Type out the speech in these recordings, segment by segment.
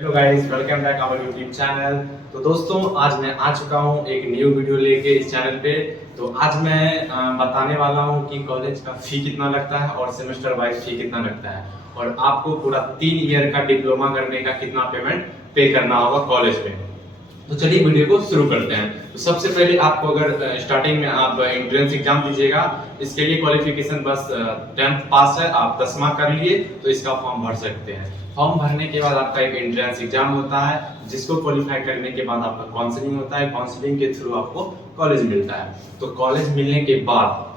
Hello guys, welcome back our YouTube channel. तो दोस्तों, आज मैं आ चुका हूँ एक न्यू वीडियो लेके इस चैनल पे। तो आज मैं बताने वाला हूँ कि कॉलेज का फी कितना लगता है और सेमेस्टर वाइज फी कितना लगता है और आपको पूरा 3 ईयर का डिप्लोमा करने का कितना पेमेंट पे करना होगा कॉलेज में। तो चलिए वीडियो को शुरू करते हैं। तो सबसे पहले आपको अगर स्टार्टिंग में आप एंट्रेंस एग्जाम दीजिएगा, इसके लिए क्वालिफिकेशन बस 10th पास है, आप 10वां कर लिए तो इसका फॉर्म भर सकते हैं। फॉर्म भरने के बाद आपका एक एंट्रेंस एग्जाम होता है, जिसको क्वालिफाई करने के बाद आपका काउंसलिंग होता है। काउंसलिंग के थ्रू आपको कॉलेज मिलता है। तो कॉलेज मिलने के बाद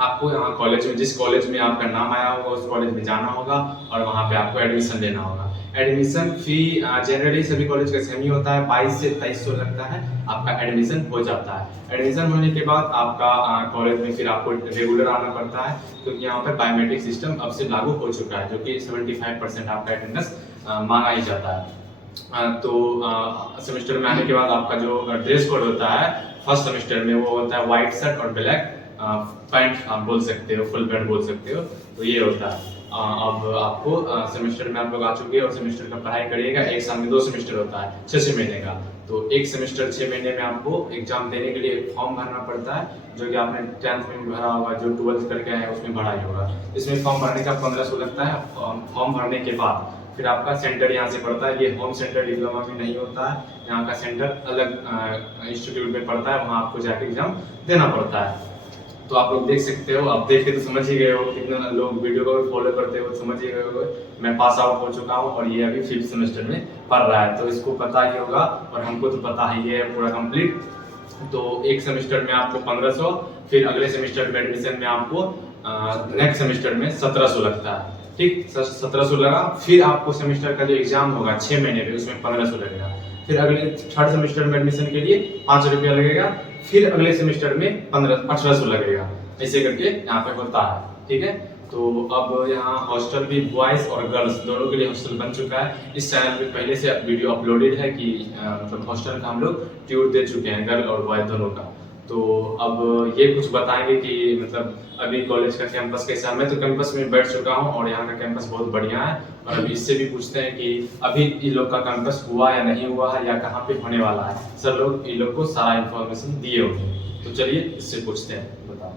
आपको यहाँ कॉलेज में, जिस कॉलेज में आपका नाम आया होगा उस कॉलेज में जाना होगा और वहाँ पे आपको एडमिशन लेना होगा। एडमिशन फी जनरली सभी कॉलेज का सेम ही होता है, 22 से 2300 लगता है, आपका एडमिशन हो जाता है। एडमिशन होने के बाद आपका कॉलेज में फिर आपको रेगुलर आना पड़ता है, क्योंकि यहाँ पर बायोमेट्रिक सिस्टम अब से लागू हो चुका है, जो कि 75% आपका अटेंडेंस मांगा ही जाता है। तो सेमेस्टर में आने के बाद आपका जो ड्रेस कोड होता है फर्स्ट सेमेस्टर में, वो होता है व्हाइट शर्ट और ब्लैक पैंट, आप बोल सकते हो, फुल पैंट बोल सकते हो। तो ये होता है। अब आपको सेमेस्टर में आप लोग आ चुके हैं और सेमेस्टर का पढ़ाई करिएगा। एक साल में 2 सेमेस्टर होता है, 6 महीने का। तो एक सेमेस्टर 6 महीने में आपको एग्जाम देने के लिए एक फॉर्म भरना पड़ता है, जो कि आपने 10th में भी भरा होगा, जो 12th करके आए हैं उसमें भरा ही होगा। इसमें फॉर्म भरने का 1500 लगता है। फॉर्म भरने के बाद फिर आपका सेंटर यहाँ से पड़ता है। ये होम सेंटर डिप्लोमा में नहीं होता है, यहाँ का सेंटर अलग इंस्टीट्यूट में पड़ता है, वहाँ आपको जाके एग्जाम देना पड़ता है। तो आप लोग देख सकते हो, आप देख के तो समझ ही गए हो, कितने लोग वीडियो को फॉलो करते हो समझ ही गए हो। मैं पास आउट हो चुका हूँ और ये अभी 5th सेमेस्टर में पढ़ रहा है, तो इसको पता ही होगा और हमको तो पता ही है पूरा कंप्लीट। तो एक सेमेस्टर में आपको 1500, फिर अगले सेमेस्टर में एडमिशन में आपको नेक्स्ट सेमेस्टर में 1700 लगता है। ठीक, 1700 लगा। फिर आपको सेमेस्टर का जो एग्जाम होगा 6 महीने पे, उसमें 1500 लगेगा। फिर अगले थर्ड सेमेस्टर में एडमिशन के लिए 5 रुपया लगेगा। फिर अगले सेमेस्टर में 1800 लगेगा। ऐसे करके यहाँ पे होता है। ठीक है, तो अब यहाँ हॉस्टल भी बॉयज और गर्ल्स दोनों के लिए हॉस्टल बन चुका है। इस चैनल पे पहले से वीडियो अपलोडेड है कि मतलब हॉस्टल का हम लोग ट्यूर दे चुके हैं, गर्ल और बॉय दोनों का। तो अब ये कुछ बताएंगे कि मतलब अभी कॉलेज का कैंपस कैसा है। मैं तो कैंपस में बैठ चुका हूँ और यहाँ का कैंपस बहुत बढ़िया है। और अभी इससे भी पूछते हैं कि अभी इन लोग का कैंपस हुआ या नहीं हुआ है या कहाँ पे होने वाला है। सर लोग इन लोग को सारा इन्फॉर्मेशन दिए होंगे। तो चलिए इससे पूछते हैं, बताओ।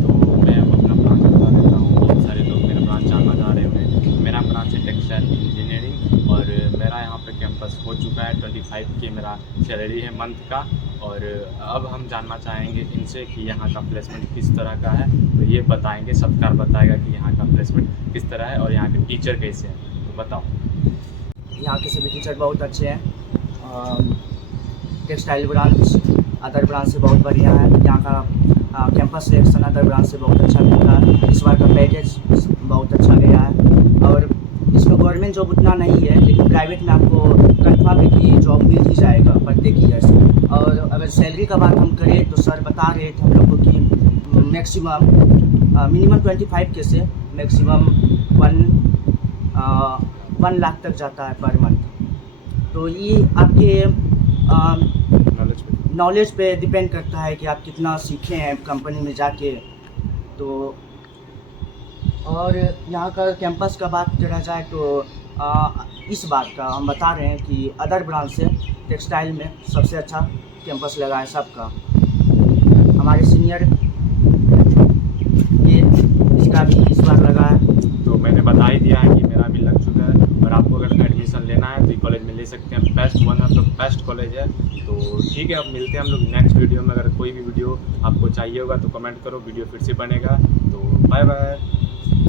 तो मैं अब अपना ब्रांच बता देता हूँ। बहुत सारे लोग मेरा ब्रांच जानना चाह रहे होंगे। मेरा ब्रांच है टेक्सटाइल इंजीनियरिंग और मेरा यहाँ पे कैंपस हो चुका है। 25K मेरा सैलरी है मंथ का। और अब हम जानना चाहेंगे इनसे कि यहाँ का प्लेसमेंट किस तरह का है। तो ये बताएंगे, सत्कार बताएगा कि यहाँ का प्लेसमेंट किस तरह है और यहाँ के टीचर कैसे हैं। तो बताओ। यहाँ के सभी टीचर बहुत अच्छे हैं। टेक्सटाइल ब्रांच अदर ब्रांच से बहुत बढ़िया है। यहाँ का कैंपस सिलेक्शन अदर ब्रांच से बहुत अच्छा मिलता है। इस बार का पैकेज बहुत अच्छा गया है और इसमें गवर्नमेंट जॉब उतना नहीं है, लेकिन प्राइवेट में आपको कंफर्म है कि जॉब मिल ही जाएगा प्रत्येक ईयर से। और अगर सैलरी का बात हम करें तो सर बता रहे थे हम लोग को कि मैक्सिमम मिनिमम 25K से मैक्सिमम 1 लाख तक जाता है पर मंथ। तो ये आपके नॉलेज पे डिपेंड करता है कि आप कितना सीखे हैं कंपनी में जाके। तो और यहाँ का कैंपस का बात करा जाए तो इस बात का हम बता रहे हैं कि अदर ब्रांच से टेक्सटाइल में सबसे अच्छा कैंपस लगा है सबका। हमारे सीनियर ये इसका भी इस बार लगा है। तो मैंने बता ही दिया है कि मेरा भी लग चुका है। और आपको अगर एडमिशन लेना है तो कॉलेज में ले सकते हैं। बेस्ट कॉलेज है। तो ठीक है, अब मिलते हैं हम लोग नेक्स्ट वीडियो में। अगर कोई भी वीडियो आपको चाहिए होगा तो कमेंट करो, वीडियो फिर से बनेगा। तो बाय बाय।